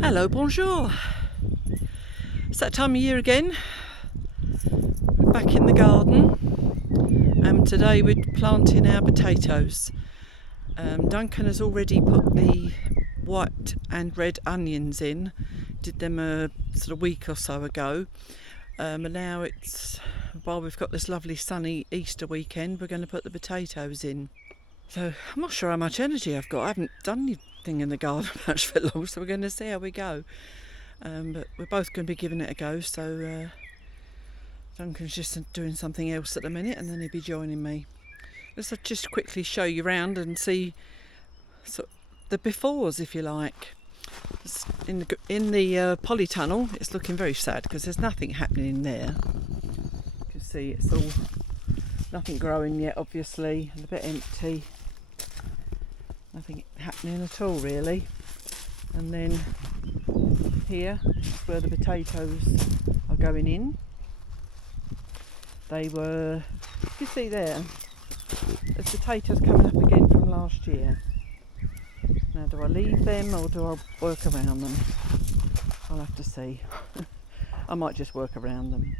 Hello, bonjour. It's that time of year again. We're back in the garden, and today we're planting our potatoes. Duncan has already put the white and red onions in, did them a sort of week or so ago, and now while we've got this lovely sunny Easter weekend, we're going to put the potatoes in. So I'm not sure how much energy I've got. I haven't done anything in the garden much for long, so we're going to see how we go. But we're both going to be giving it a go, so Duncan's just doing something else at the minute, and then he'll be joining me. Let's just quickly show you around and see the befores, if you like. In the polytunnel, it's looking very sad because there's nothing happening in there. You can see it's all nothing growing yet, obviously, and a bit empty. Nothing happening at all, really. And then here is where the potatoes are going in. They were, you see there, there's potatoes coming up again from last year. Now, do I leave them or do I work around them? I'll have to see. I might just work around them.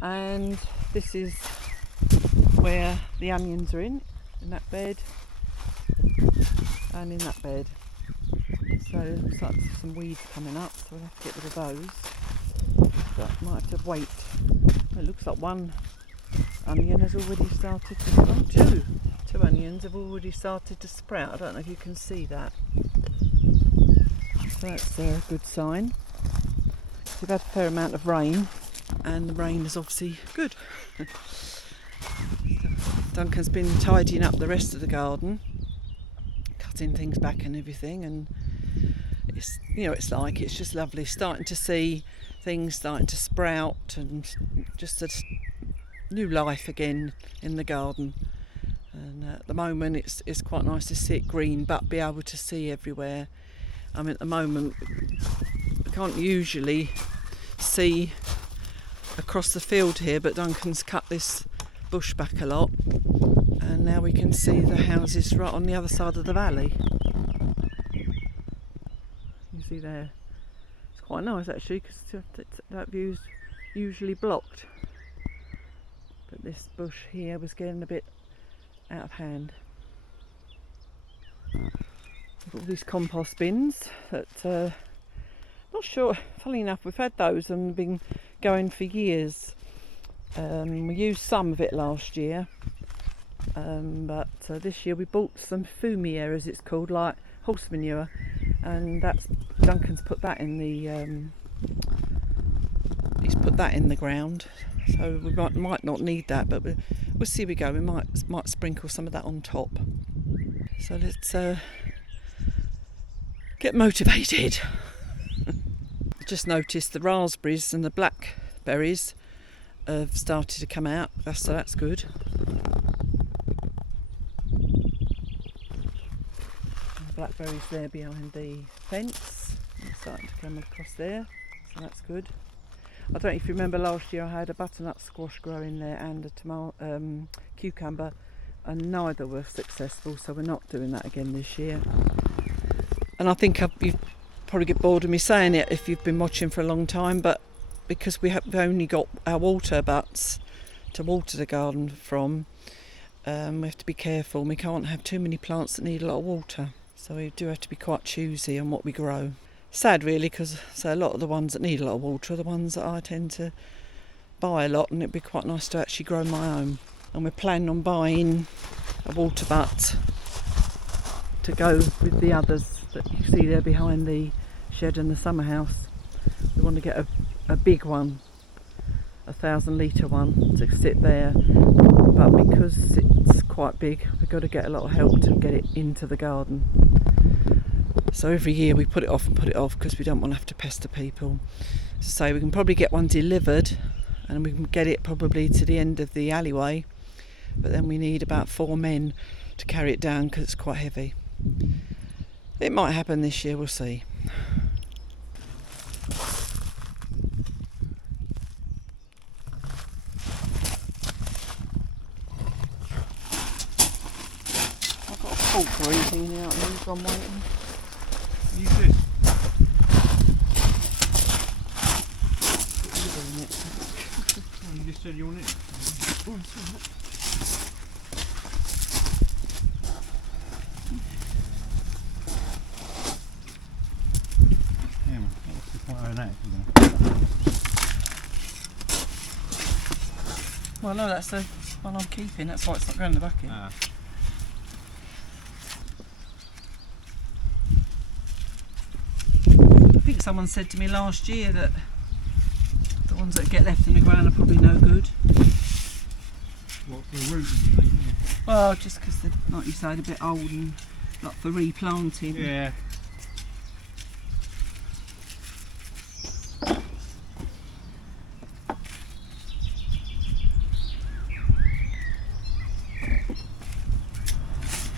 And this is where the onions are in that bed and in that bed. So it looks like there's some weeds coming up, so we'll have to get rid of those. But I might have to wait. It looks like one onion has already started to two onions have already started to sprout. I don't know if you can see that. So that's a good sign. We've had a fair amount of rain, and the rain is obviously good. Duncan's been tidying up the rest of the garden, cutting things back and everything, and it's just lovely starting to see things starting to sprout and just a new life again in the garden. And at the moment it's quite nice to see it green but be able to see everywhere. I mean, at the moment I can't usually see across the field here, but Duncan's cut this bush back a lot, and now we can see the houses right on the other side of the valley. You see there, it's quite nice actually, because that view's usually blocked, but this bush here was getting a bit out of hand. All these compost bins that not sure, funnily enough, we've had those and been going for years. We used some of it last year, but this year we bought some fumier, as it's called, like horse manure, and Duncan's put that in the he's put that in the ground, so we might not need that, but we'll see. We go. We might sprinkle some of that on top. So let's get motivated. Just noticed the raspberries and the blackberries have started to come out. So that's good. And the blackberries there behind the fence. They're starting to come across there. So that's good. I don't know if you remember last year I had a butternut squash growing there and a cucumber, and neither were successful, so we're not doing that again this year. And I think you probably get bored of me saying it if you've been watching for a long time, but because we've only got our water butts to water the garden from, we have to be careful. We can't have too many plants that need a lot of water, so we do have to be quite choosy on what we grow. Sad really, because a lot of the ones that need a lot of water are the ones that I tend to buy a lot, and it'd be quite nice to actually grow my own. And we're planning on buying a water butt to go with the others that you see there behind the shed and the summer house. We want to get a big one, 1,000 litre one, to sit there, but because it's quite big we've got to get a lot of help to get it into the garden. So every year we put it off because we don't want to have to pester people. So we can probably get one delivered, and we can get it probably to the end of the alleyway, but then we need about 4 men to carry it down because it's quite heavy. It might happen this year, we'll see. I've got a fork milk or anything in here, so I'm waiting. Use this. What are you doing it? Oh, you just said you want it. Oh, that's all right. Yeah, man. What's the point of that? Well, no, that's the one I'm keeping. That's why it's not going in the bucket. Ah. I think someone said to me last year that the ones that get left in the ground are probably no good. What, for the root, you think? Well, just because they're, like you say, a bit old and like for replanting. Yeah.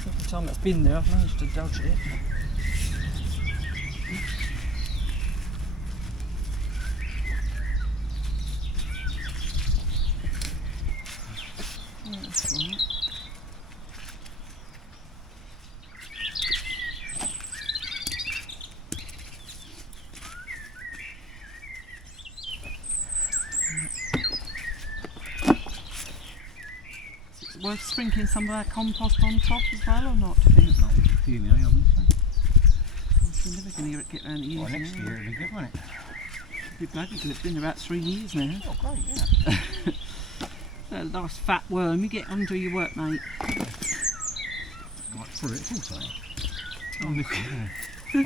Every time it's been there, I've managed to dodge it. That's right. Is it worth sprinkling some of that compost on top as well, or not? Do you think? Not with a few, I wouldn't say. We're never going to get around to using Well, next it. year it'll be good, won't it? It'd be bloody good. It's been about 3 years now. Oh, great, yeah. That nice fat worm you get under your work, mate. Right through it, of course I am. Oh,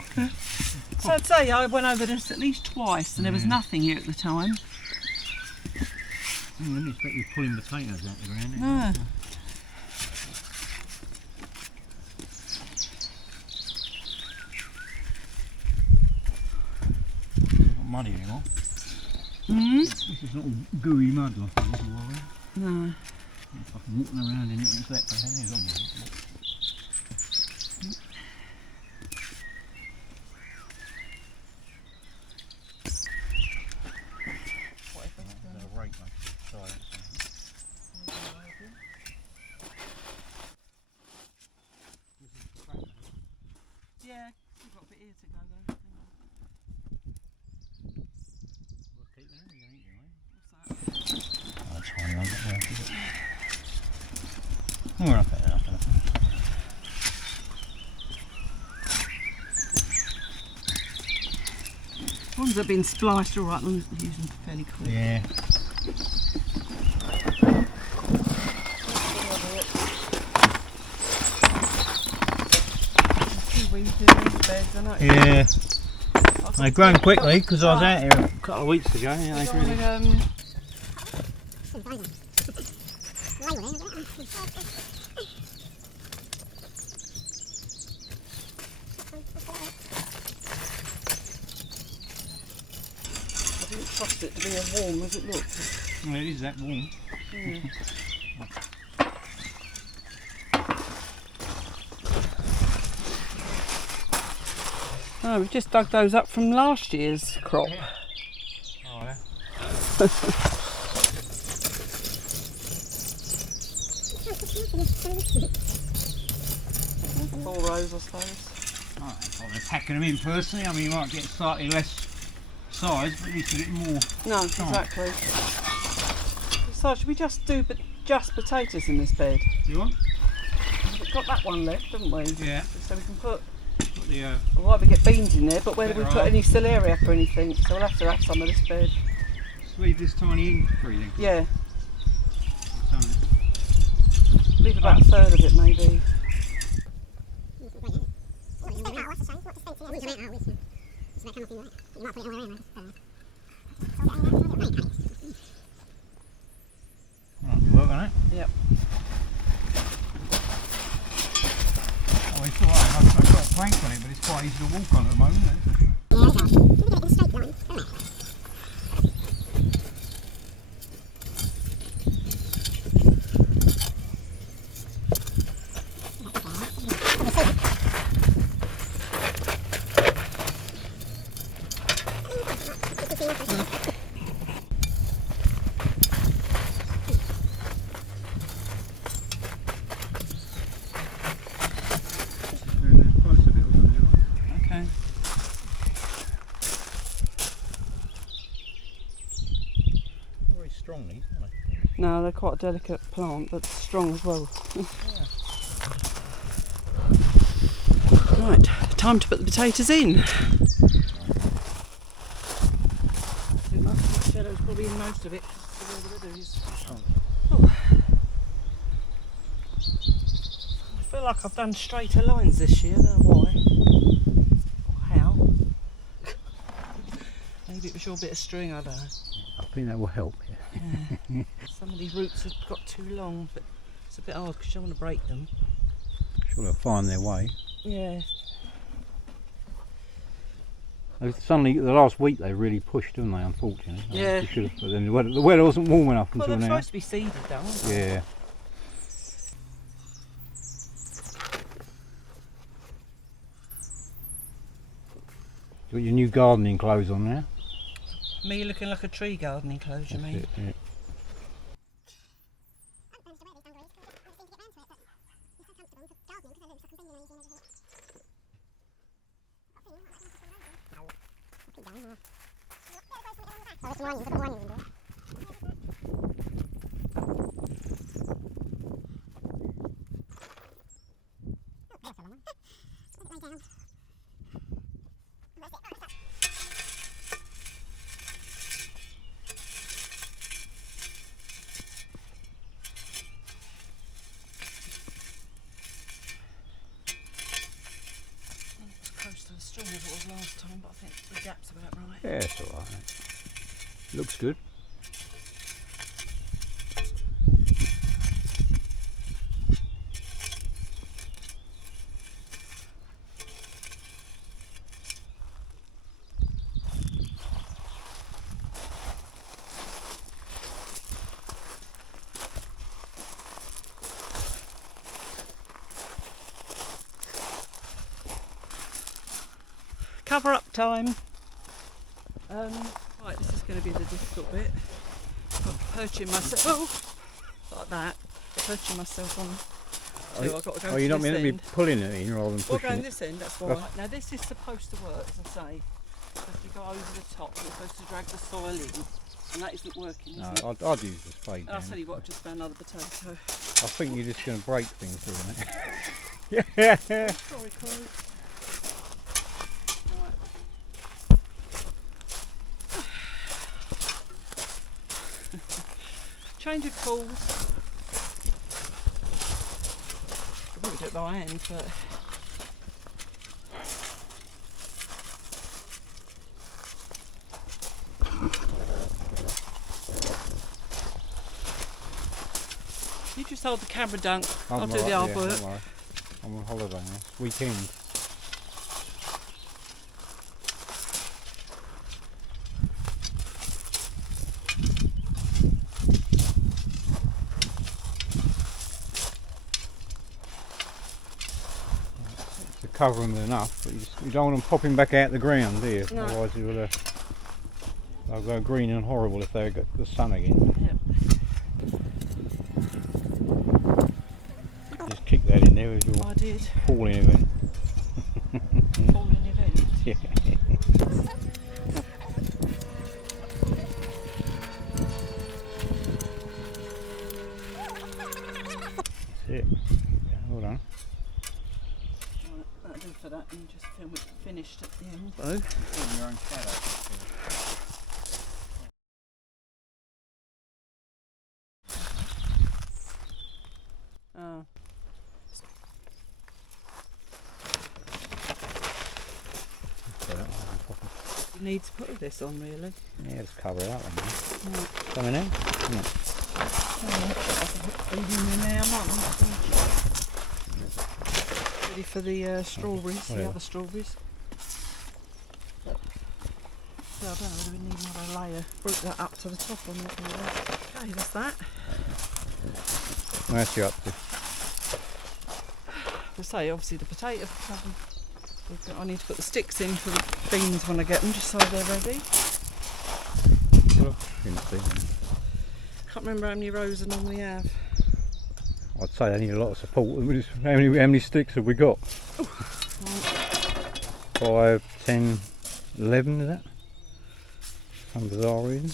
So I'd say I went over this at least twice and there was nothing here at the time. I didn't expect you pulling potatoes out the ground. No. It's not muddy anymore. This is not all gooey mud like it was a while ago. No. It's fucking walking around in it and it's that bad, isn't it? Rake, mate. Sorry. Yeah, we've got a bit here to go though. We'll keep it in, you can eat What's that? it, oh, tiny one, but worth it. We're up at it after that. Ones that have been spliced all right, as long as we use them fairly quick. Yeah. Yeah. They've grown quickly because I was out here a couple of weeks ago. Yeah, they've really. I didn't trust it to be as warm as it looked. Well, it is that warm. Yeah. Oh, we've just dug those up from last year's crop. Yeah. Oh, yeah. 4 rows, I suppose. Right, I'm packing them in personally. I mean, you might get slightly less size, but at least a bit more. No, exactly. So should we just do just potatoes in this bed? You want? We've got that one left, haven't we? Yeah. So we can put. Put the, We'll either get beans in there, but where do we Better put off. any celeriac or anything? So we'll have to have some of this bed. just leave this tiny in free then. Yeah, So, leave about a third of it maybe. right, work on it. Yep. Oh, it's alright. I've got a plank on it, but it's quite easy to walk on at the moment, isn't it? No, they're quite a delicate plant, but strong as well. Right, time to put the potatoes in. The shadow's probably in most of it. The weather is. Oh. I feel like I've done straighter lines this year. I don't know why. Or how. Maybe it was your bit of string, I don't know. I think that will help. Yeah. Some of these roots have got too long, but it's a bit hard because you don't want to break them. Sure, they'll find their way. Yeah. Suddenly, the last week they really pushed, didn't they? Unfortunately. Yeah. But then the weather wasn't warm enough Well, until they're now. supposed to be seeded, though, aren't they? Yeah. You got your new gardening clothes on now. Me looking like a tree gardening clothes, you mean? That's it, yeah. Close to the string as it was last time, but I think the gap's about right. Yeah, it's alright. Looks good. Cover up time. Right, this is going to be the difficult bit. I'm perching myself, like that, perching myself on. So I've got to go Oh, you're not this meant to be end. pulling it in rather than Well, pushing going it. this end, that's all right. Now this is supposed to work, as I say. If you go over the top, you're supposed to drag the soil in, and that isn't working, is No, it? I'd use the spade. And I'll then. tell you what, I've just found another potato. I think you're just going to break things, isn't it? Yeah. Sorry, Chloe. Change of tools. I probably do it by hand, but you just hold the camera down. I'll do the hard work. Don't worry. I'm on holiday now. Weekend. Cover them enough, but you don't want them popping back out the ground, do you? No. Otherwise they'll go green and horrible if they get the sun again. Yep. Just kick that in there as your I did. falling event. Falling event. Yeah. That's it. Yeah, hold on. That'll do for that, and just film it finished at the end. Film your own shadow. Oh. You need to put this on, really. Yeah, just cover it up. Right. Coming in? Yeah. Ready for the strawberries, the Whatever. other strawberries. So I don't know whether we need another layer. Broke that up to the top on it. Okay, that's that. Where's you up to? As I say, obviously the potato. I need to put the sticks in for the beans when I get them, just so they're ready. Can't remember how many rows I normally have. I'd say they need a lot of support. How many sticks have we got? 5, 10, 11 is that? Some bizarre reason.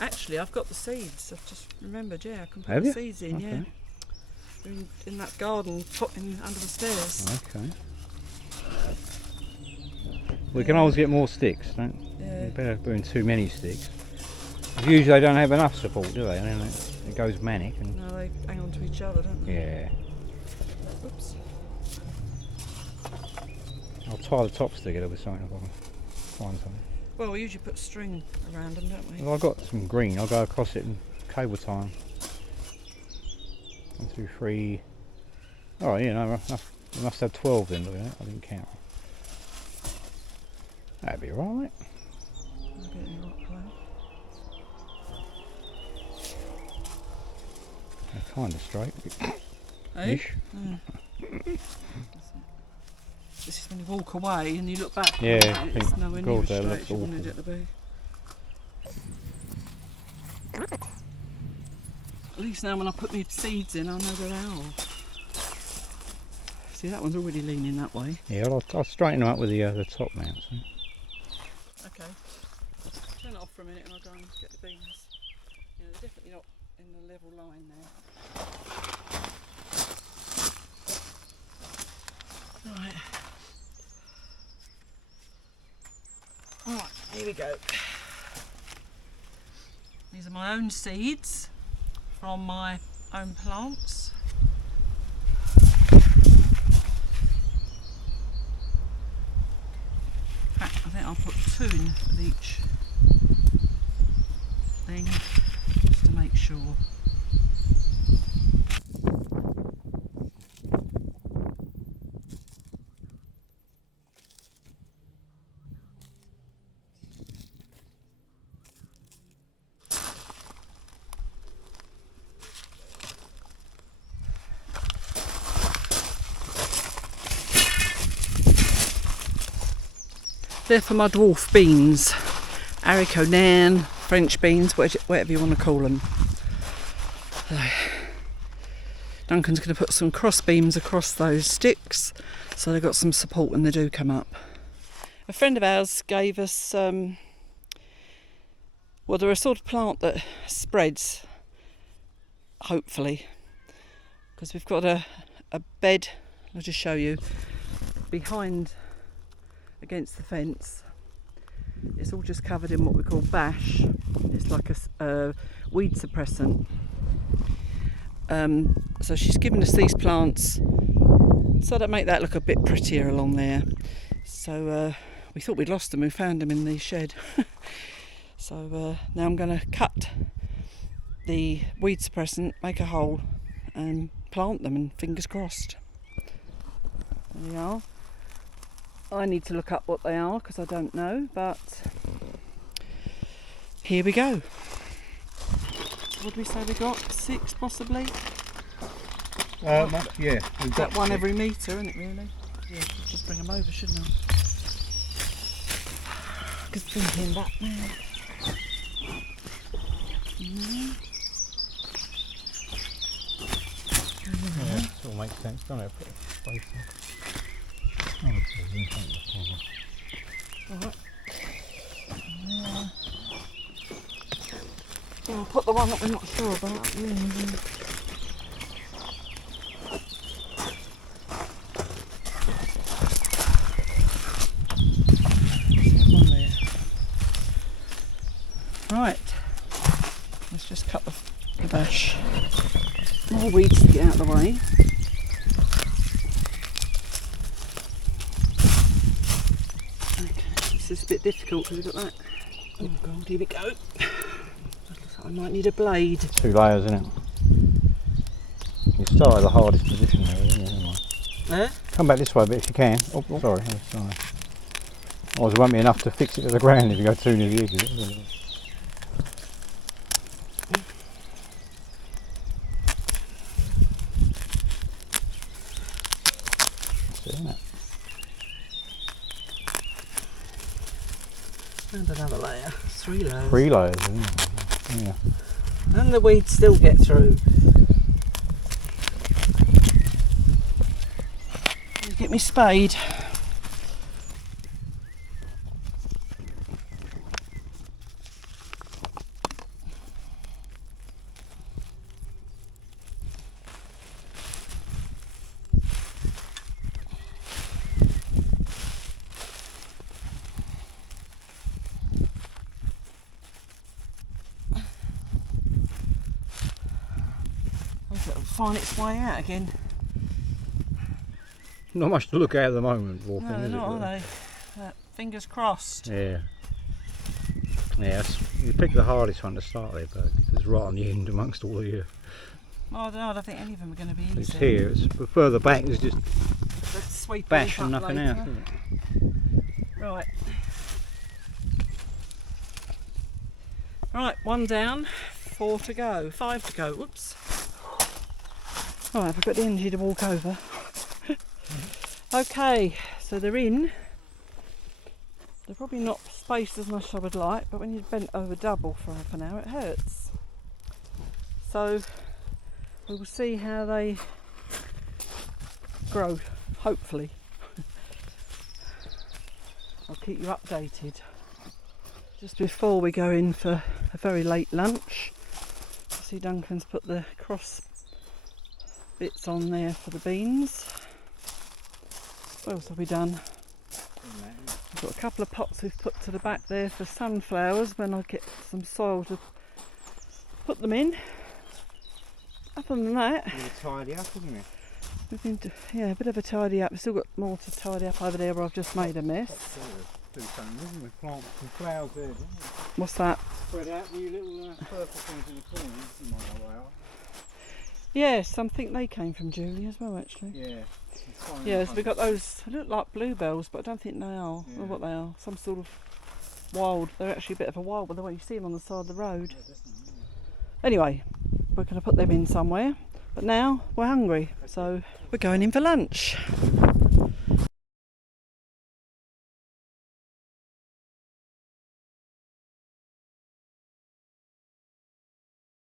Actually, actually, I've got the seeds. I've just remembered, yeah, I can put Have the you? seeds in, Okay. yeah. They're in that garden, put in under the stairs. Okay. We can always get more sticks, don't Yeah. you? Better doing too many sticks. Usually they don't have enough support, do they? And then it goes manic. And No, they hang on to each other, don't they? yeah. Oops. I'll tie the tops together with something if I can find something. Well, we usually put string around them, don't we? Well, I've got some green. I'll go across it and cable tie 'em. 1, 2, 3. Oh, yeah, no, I must have 12 then. Look at that. I didn't count. That'd be alright. I'll get in the right place. They're kind of straight. Eh? Ish. Mm. This is when you walk away and you look back. Yeah, I and think it's nowhere near God, as that straight looks as you wanted awful. it to be. At least now when I put my seeds in, I know where they are. See, that one's already leaning that way. Yeah, I'll straighten them up with the top mounts. Eh? Okay. Turn it off for a minute and I'll go and get the beans. Yeah, they're definitely not in the level line now. Right. Alright, here we go. These are my own seeds from my own plants. In fact, I think I'll put 2 in with each thing just to make sure. They're for my dwarf beans, haricot nain, French beans, whatever you want to call them. So, Duncan's going to put some cross beams across those sticks so they've got some support when they do come up. A friend of ours gave us, well, they're a sort of plant that spreads, hopefully, because we've got a bed, I'll just show you, behind against the fence. It's all just covered in what we call bash. It's like a weed suppressant. So she's given us these plants so that make that look a bit prettier along there. So we thought we'd lost them, we found them in the shed. So now I'm going to cut the weed suppressant, make a hole and plant them, and fingers crossed. There we are. I need to look up what they are because I don't know, but here we go. What did we say we got? 6 possibly? Yeah, we've Got one every metre, isn't it really? Yeah, just bring them over, shouldn't I? Good thinking that now. Yeah, it all makes sense, doesn't it? Put a space in. Oh, it's in front of the camera. Alright. Yeah, I'll put the one that we're not sure about. Right, let's just cut the bash. More weeds to get out of the way. This is a bit difficult because we've got that. Oh god, here we go. Looks like I might need a blade. 2 layers, isn't it? You start at the hardest position there, isn't it? Anyway. Eh? Come back this way a bit if you can. Oh, sorry. Oh, sorry. Otherwise it won't be enough to fix it to the ground if you go too near the edge of it. Isn't it? And another layer. 3 layers. 3 layers, isn't it? Yeah. And the weeds still get through. Get me spade. find its way out again. Not much to look at the moment, walking, No, they're is not, it? are they? Fingers crossed. Yeah. Yeah, you picked the hardest one to start there, but it's right on the end amongst all of you. Oh, I don't know, I don't think any of them are going to be It's easy. here, but further back it's just Let's sweep bash it and up nothing later. else, isn't it? Right. Right, 1 down, 4 to go, 5 to go. Whoops. Right, I've got the energy to walk over. Okay, so they're in. They're probably not spaced as much as I would like, but when you're bent over double for half an hour, it hurts. So we will see how they grow, hopefully. I'll keep you updated. Just before we go in for a very late lunch, I see Duncan's put the cross bits on there for the beans. What else have we done? I've got a couple of pots we've put to the back there for sunflowers when I get some soil to put them in. Other than that, Tidy up, isn't it? we've been a bit of a tidy up. We've still got more to tidy up over there where I've just made a mess. Do something, isn't it? Plant some flowers there, didn't it? What's that? Spread out the little purple things in the corner, you might know where. Yes, I think they came from Julie as well, actually. Yeah. Yes, we got those. They look like bluebells, but I don't think they are. Yeah. Or what they are. Some sort of wild. They're actually a bit of a wild, but the way you see them on the side of the road. Anyway, we're going to put them in somewhere. But now we're hungry, so we're going in for lunch.